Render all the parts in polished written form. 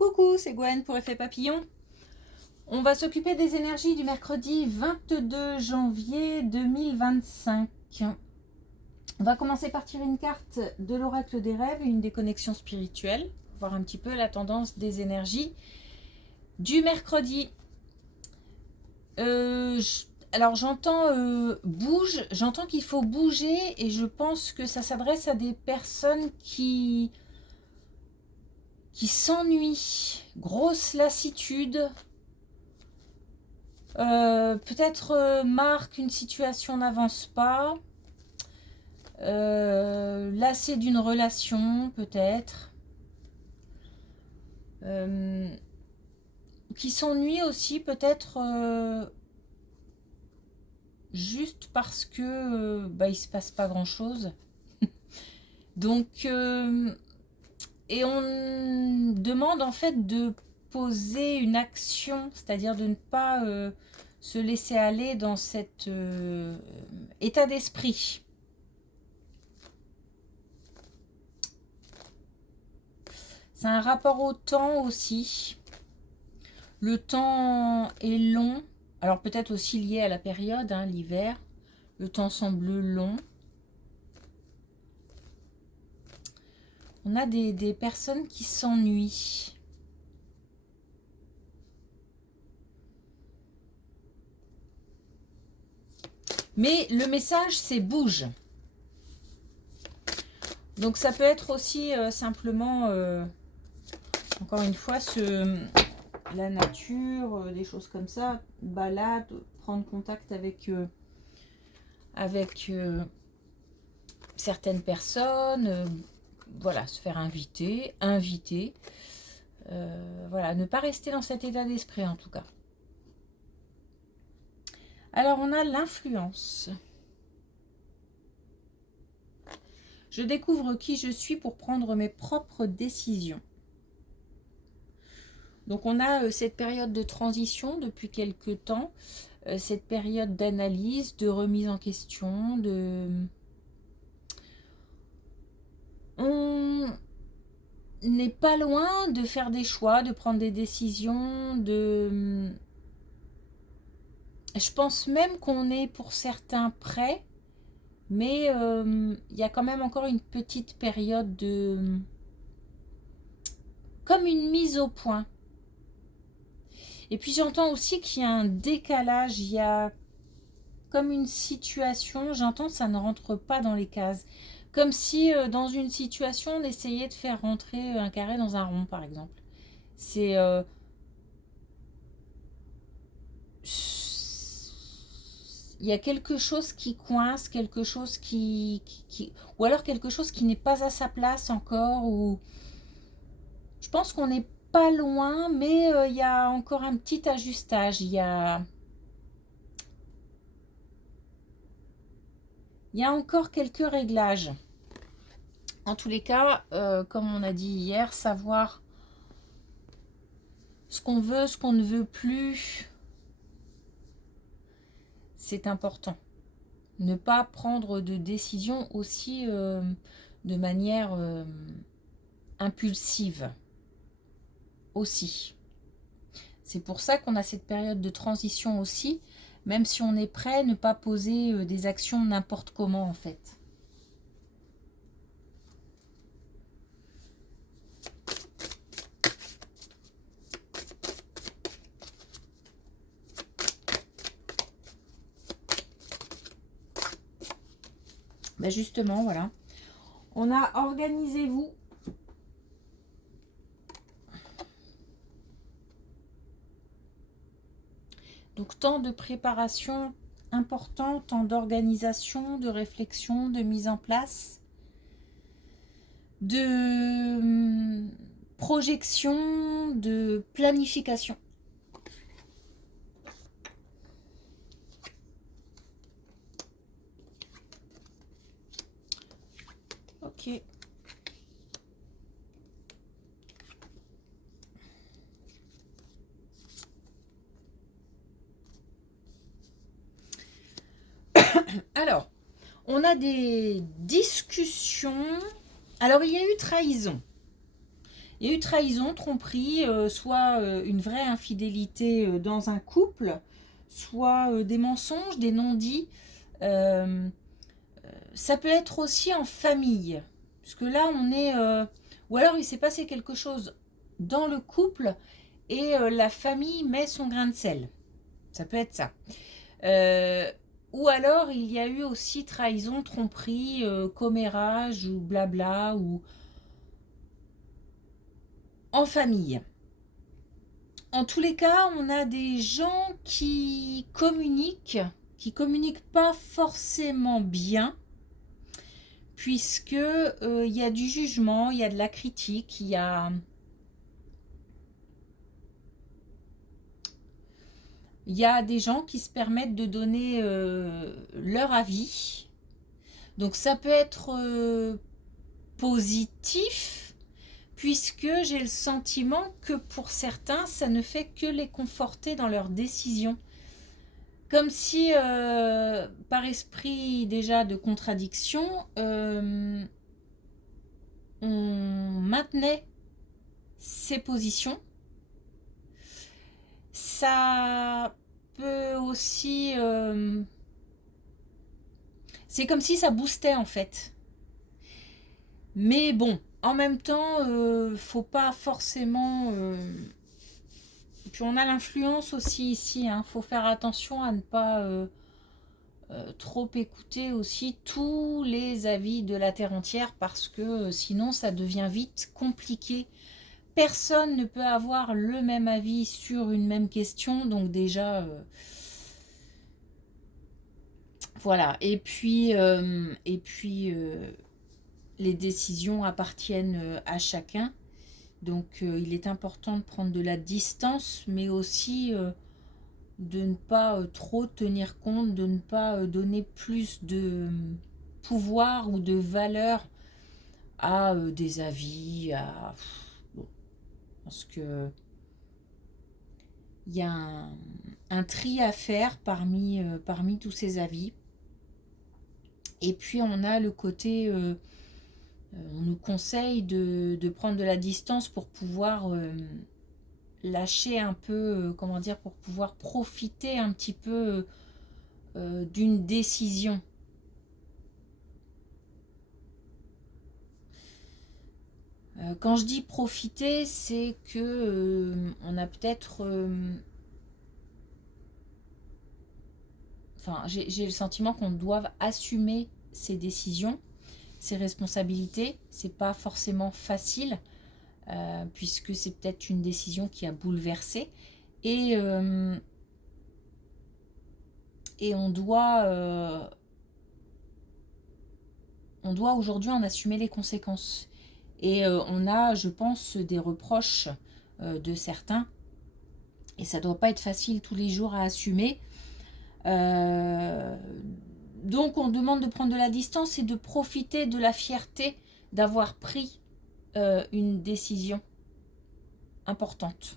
Coucou, c'est Gwen pour Effet Papillon. On va s'occuper des énergies du mercredi 22 janvier 2025. On va commencer par tirer une carte de l'oracle des rêves, une des connexions spirituelles, voir un petit peu la tendance des énergies du mercredi. Alors j'entends bouge, j'entends qu'il faut bouger et je pense que ça s'adresse à des personnes qui s'ennuient, grosse lassitude, peut-être marre qu'une situation n'avance pas, lassé d'une relation peut-être, qui s'ennuie aussi peut-être juste parce que il se passe pas grand chose. Donc et on demande en fait de poser une action, c'est-à-dire de ne pas se laisser aller dans cet état d'esprit. C'est un rapport au temps aussi. Le temps est long, alors peut-être aussi lié à la période, hein, l'hiver. Le temps semble long. On a des personnes qui s'ennuient. Mais le message, c'est bouge. Donc ça peut être aussi simplement, encore une fois, la nature, des choses comme ça, balade, prendre contact avec certaines personnes, voilà, se faire inviter, voilà, ne pas rester dans cet état d'esprit en tout cas. Alors on a l'influence. Je découvre qui je suis pour prendre mes propres décisions. Donc on a cette période de transition depuis quelques temps, cette période d'analyse, de remise en question, on n'est pas loin de faire des choix, de prendre des décisions, je pense même qu'on est pour certains prêts, mais il y a quand même encore une petite période comme une mise au point. Et puis j'entends aussi qu'il y a un décalage, il y a comme une situation, j'entends que ça ne rentre pas dans les cases. Comme si dans une situation, on essayait de faire rentrer un carré dans un rond, par exemple. C'est... il y a quelque chose qui coince, quelque chose ou alors quelque chose qui n'est pas à sa place encore. Ou je pense qu'on n'est pas loin, mais il y a encore un petit ajustage. Il y a encore quelques réglages. En tous les cas, comme on a dit hier, savoir ce qu'on veut, ce qu'on ne veut plus, c'est important. Ne pas prendre de décision aussi de manière impulsive aussi. C'est pour ça qu'on a cette période de transition aussi, même si on est prêt, ne pas poser des actions n'importe comment en fait. Ben justement, voilà. On a organisez-vous. Donc, temps de préparation important, temps d'organisation, de réflexion, de mise en place, de projection, de planification. Ok. Alors, on a des discussions. Alors, il y a eu trahison. Il y a eu trahison, tromperie, soit une vraie infidélité dans un couple, soit des mensonges, des non-dits. Ça peut être aussi en famille. Parce que là, on est... ou alors, il s'est passé quelque chose dans le couple et la famille met son grain de sel. Ça peut être ça. Ou alors, il y a eu aussi trahison, tromperie, commérage ou blabla, ou en famille. En tous les cas, on a des gens qui communiquent pas forcément bien, puisque il y a du jugement, il y a de la critique, il y a des gens qui se permettent de donner leur avis. Donc ça peut être positif, puisque j'ai le sentiment que pour certains, ça ne fait que les conforter dans leurs décisions. Comme si, par esprit déjà de contradiction, on maintenait ses positions. Ça peut aussi... c'est comme si ça boostait en fait. Mais bon, en même temps, faut pas forcément... Et puis on a l'influence aussi ici, hein. Faut faire attention à ne pas trop écouter aussi tous les avis de la terre entière, parce que sinon ça devient vite compliqué. Personne ne peut avoir le même avis sur une même question, donc déjà voilà. Et puis les décisions appartiennent à chacun, donc il est important de prendre de la distance, mais aussi de ne pas trop tenir compte, de ne pas donner plus de pouvoir ou de valeur à des avis, à... Bon, parce que il y a un tri à faire parmi tous ces avis. Et puis on a le côté, on nous conseille de prendre de la distance pour pouvoir lâcher un peu, comment dire, pour pouvoir profiter un petit peu d'une décision. Quand je dis profiter, c'est que on a peut-être... enfin, j'ai le sentiment qu'on doit assumer ses décisions, ses responsabilités. C'est pas forcément facile, puisque c'est peut-être une décision qui a bouleversé. Et on doit aujourd'hui en assumer les conséquences. Et on a, je pense, des reproches de certains. Et ça ne doit pas être facile tous les jours à assumer. Donc on demande de prendre de la distance et de profiter de la fierté d'avoir pris une décision importante.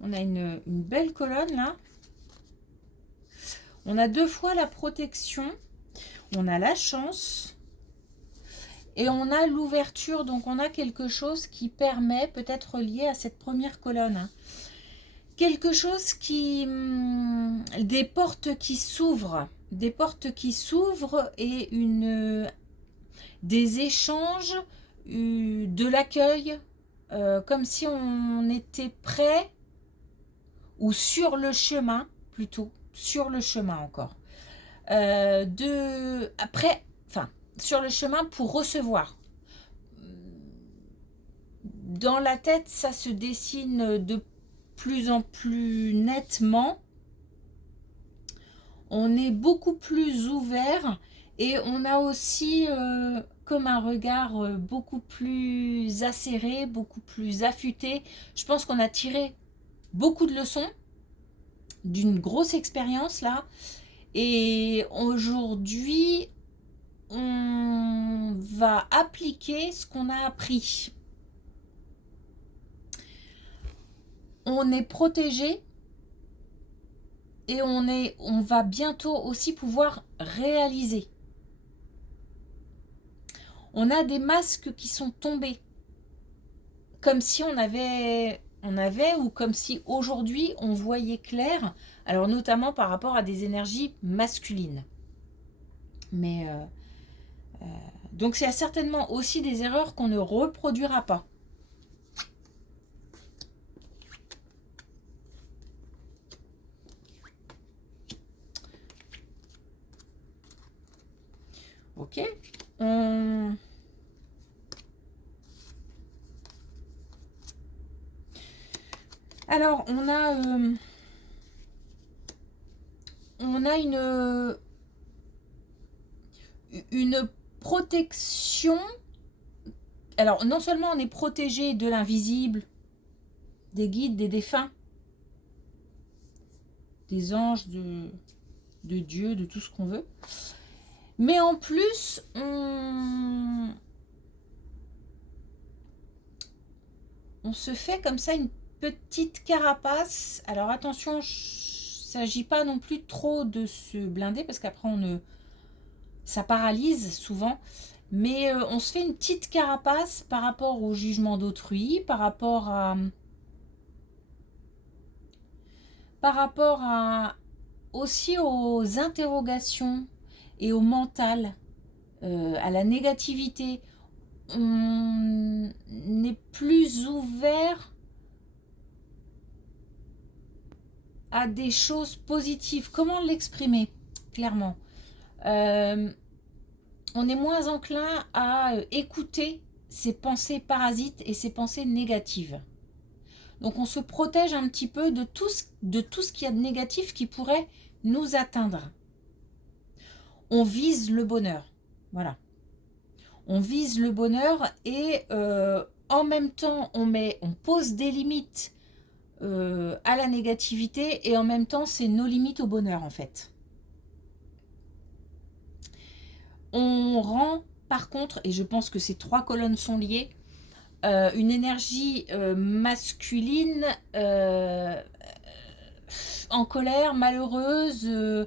On a une belle colonne là. On a 2 fois la protection. On a la chance. Et on a l'ouverture. Donc on a quelque chose qui permet, peut-être lié à cette première colonne, hein, quelque chose qui... des portes qui s'ouvrent. Des portes qui s'ouvrent et des échanges, de l'accueil, comme si on était prêt ou sur le chemin, plutôt sur le chemin encore, après, enfin sur le chemin pour recevoir. Dans la tête, ça se dessine de plus en plus nettement. On est beaucoup plus ouvert et on a aussi comme un regard beaucoup plus acéré, beaucoup plus affûté. Je pense qu'on a tiré beaucoup de leçons d'une grosse expérience là. Et aujourd'hui, on va appliquer ce qu'on a appris. On est protégé et on va bientôt aussi pouvoir réaliser. On a des masques qui sont tombés, comme si on avait ou comme si aujourd'hui on voyait clair, alors notamment par rapport à des énergies masculines. Mais donc il y a certainement aussi des erreurs qu'on ne reproduira pas. Ok. Alors, on a une protection. Alors, non seulement on est protégé de l'invisible, des guides, des défunts, des anges, de Dieu, de tout ce qu'on veut, mais en plus, on se fait comme ça une petite carapace. Alors attention, il ne s'agit pas non plus trop de se blinder, parce qu'après ça paralyse souvent. Mais on se fait une petite carapace par rapport au jugement d'autrui, par rapport aussi aux interrogations et au mental, à la négativité. On est plus ouvert à des choses positives. Comment l'exprimer clairement? On est moins enclin à écouter ses pensées parasites et ses pensées négatives. Donc on se protège un petit peu de tout ce qu'il y a de négatif qui pourrait nous atteindre. On vise le bonheur. Voilà. On vise le bonheur et en même temps on pose des limites à la négativité, et en même temps c'est nos limites au bonheur en fait. On rend par contre, et je pense que ces trois colonnes sont liées, une énergie masculine en colère, malheureuse,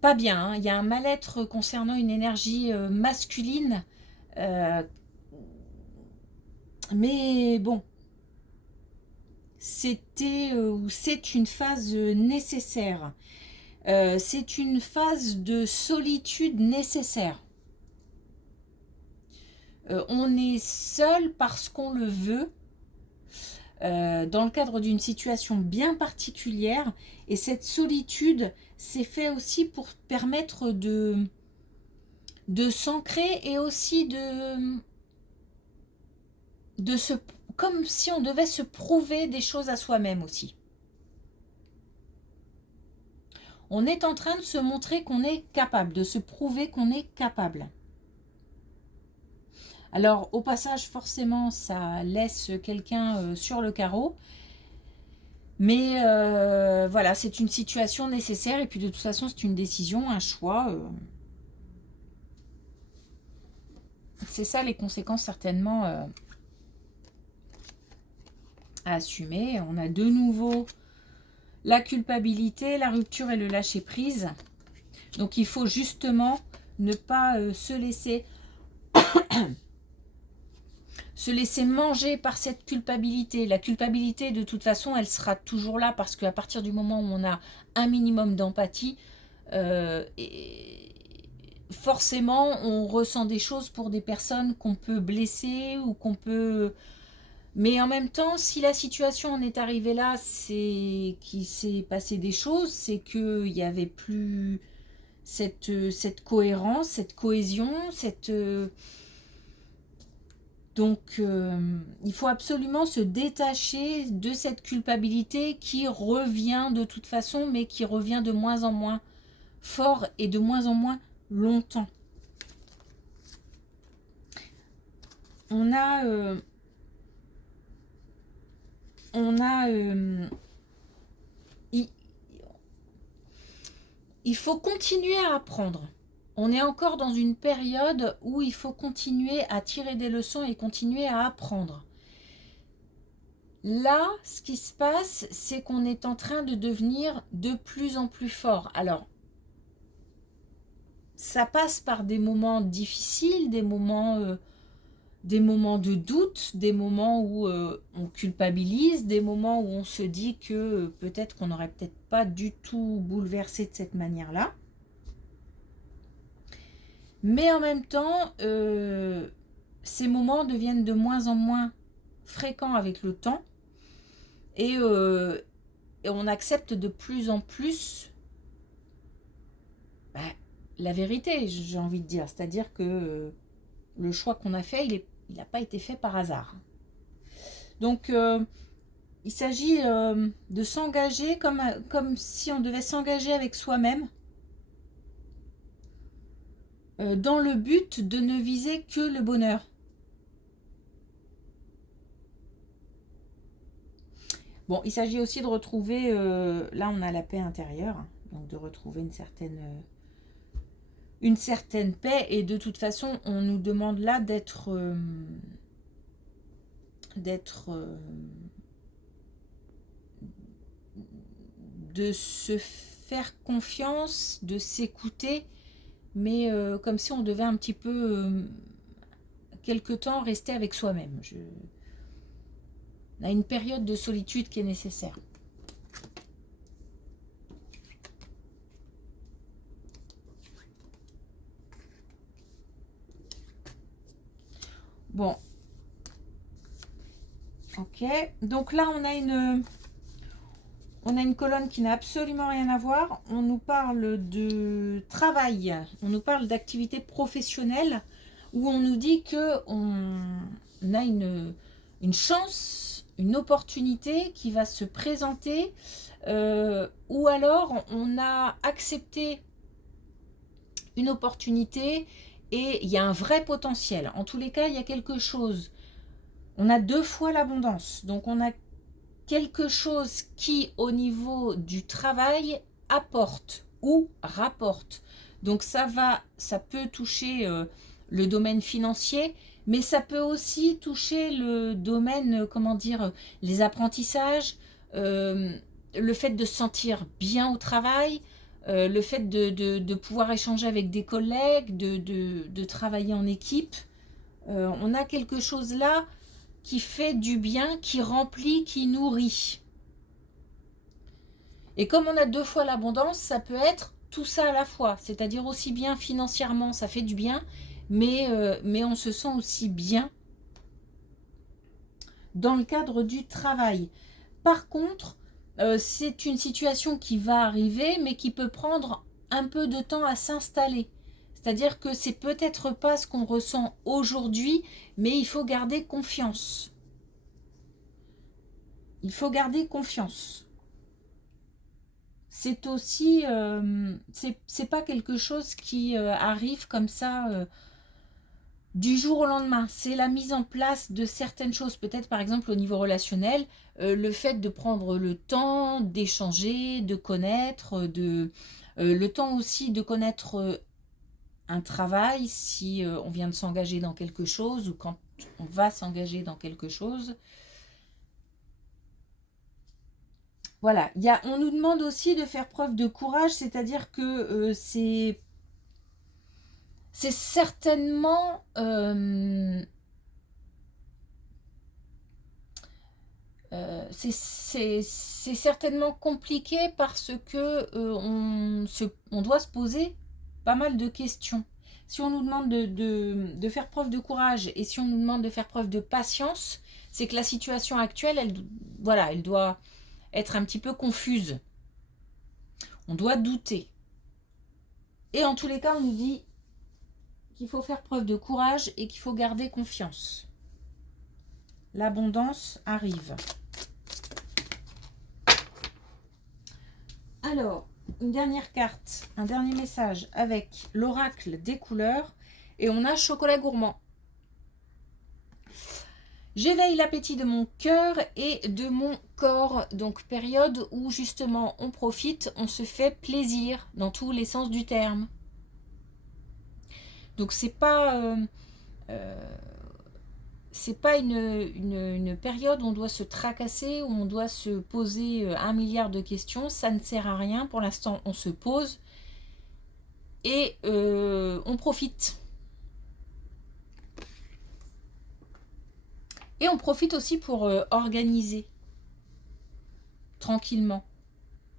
pas bien. Hein. Il y a un mal-être concernant une énergie masculine, mais bon, c'était ou c'est une phase nécessaire. C'est une phase de solitude nécessaire. On est seul parce qu'on le veut, dans le cadre d'une situation bien particulière, et cette solitude c'est fait aussi pour permettre de s'ancrer, et aussi comme si on devait se prouver des choses à soi-même aussi. On est en train de se montrer qu'on est capable, de se prouver qu'on est capable. Alors au passage, forcément ça laisse quelqu'un sur le carreau, mais voilà, c'est une situation nécessaire, et puis de toute façon c'est une décision, un choix. C'est ça les conséquences certainement à assumer. On a de nouveau la culpabilité, la rupture et le lâcher prise. Donc il faut justement ne pas se laisser manger par cette culpabilité. La culpabilité, de toute façon, elle sera toujours là, parce qu'à partir du moment où on a un minimum d'empathie, forcément on ressent des choses pour des personnes qu'on peut blesser ou qu'on peut... Mais en même temps, si la situation en est arrivée là, c'est qu'il s'est passé des choses, c'est qu'il n'y avait plus cette cohérence, cette cohésion, donc il faut absolument se détacher de cette culpabilité qui revient de toute façon, mais qui revient de moins en moins fort et de moins en moins longtemps. Il faut continuer à apprendre. On est encore dans une période où il faut continuer à tirer des leçons et continuer à apprendre. Là, ce qui se passe, c'est qu'on est en train de devenir de plus en plus fort. Alors, ça passe par des moments difficiles, des moments de doute, des moments où on culpabilise, des moments où on se dit que peut-être qu'on n'aurait peut-être pas du tout bouleversé de cette manière-là. Mais en même temps, ces moments deviennent de moins en moins fréquents avec le temps et on accepte de plus en plus la vérité, j'ai envie de dire. C'est-à-dire que le choix qu'on a fait, il n'a pas été fait par hasard. Donc, il s'agit de s'engager comme si on devait s'engager avec soi-même dans le but de ne viser que le bonheur. Bon, il s'agit aussi de retrouver, là on a la paix intérieure, donc de retrouver une certaine paix, et de toute façon on nous demande là de se faire confiance, de s'écouter, mais comme si on devait un petit peu quelque temps rester avec soi-même. On a une période de solitude qui est nécessaire. Bon. Ok. Donc là, on a une colonne qui n'a absolument rien à voir. On nous parle de travail. On nous parle d'activité professionnelle où on nous dit qu'on a une chance, une opportunité qui va se présenter, ou alors on a accepté une opportunité et il y a un vrai potentiel. En tous les cas, il y a quelque chose. On a 2 fois l'abondance. Donc on a quelque chose qui, au niveau du travail, apporte ou rapporte. Donc ça peut toucher le domaine financier, mais ça peut aussi toucher le domaine, comment dire, les apprentissages, le fait de se sentir bien au travail, le fait de pouvoir échanger avec des collègues, de travailler en équipe. On a quelque chose là qui fait du bien, qui remplit, qui nourrit. Et comme on a 2 fois l'abondance, ça peut être tout ça à la fois. C'est-à-dire aussi bien financièrement, ça fait du bien, mais on se sent aussi bien dans le cadre du travail. Par contre, c'est une situation qui va arriver, mais qui peut prendre un peu de temps à s'installer. C'est-à-dire que c'est peut-être pas ce qu'on ressent aujourd'hui, mais il faut garder confiance. Il faut garder confiance. C'est aussi, c'est pas quelque chose qui arrive comme ça du jour au lendemain. C'est la mise en place de certaines choses, peut-être par exemple au niveau relationnel, le fait de prendre le temps d'échanger, de connaître, le temps aussi de connaître un travail, si on vient de s'engager dans quelque chose ou quand on va s'engager dans quelque chose. Voilà, on nous demande aussi de faire preuve de courage, c'est-à-dire que c'est certainement c'est certainement compliqué parce que on doit se poser pas mal de questions. Si on nous demande de faire preuve de courage et si on nous demande de faire preuve de patience, c'est que la situation actuelle, elle doit être un petit peu confuse. On doit douter. Et en tous les cas, on nous dit qu'il faut faire preuve de courage et qu'il faut garder confiance. L'abondance arrive. Alors, une dernière carte, un dernier message avec l'oracle des couleurs et on a chocolat gourmand. J'éveille l'appétit de mon cœur et de mon corps. Donc période où justement on profite, on se fait plaisir dans tous les sens du terme. Donc c'est pas c'est pas une période où on doit se tracasser, où on doit se poser 1 milliard de questions. Ça ne sert à rien. Pour l'instant, on se pose et on profite. Et on profite aussi pour organiser tranquillement,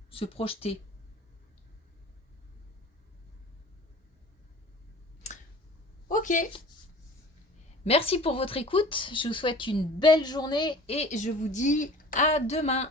se projeter. Ok. Merci pour votre écoute. Je vous souhaite une belle journée et je vous dis à demain.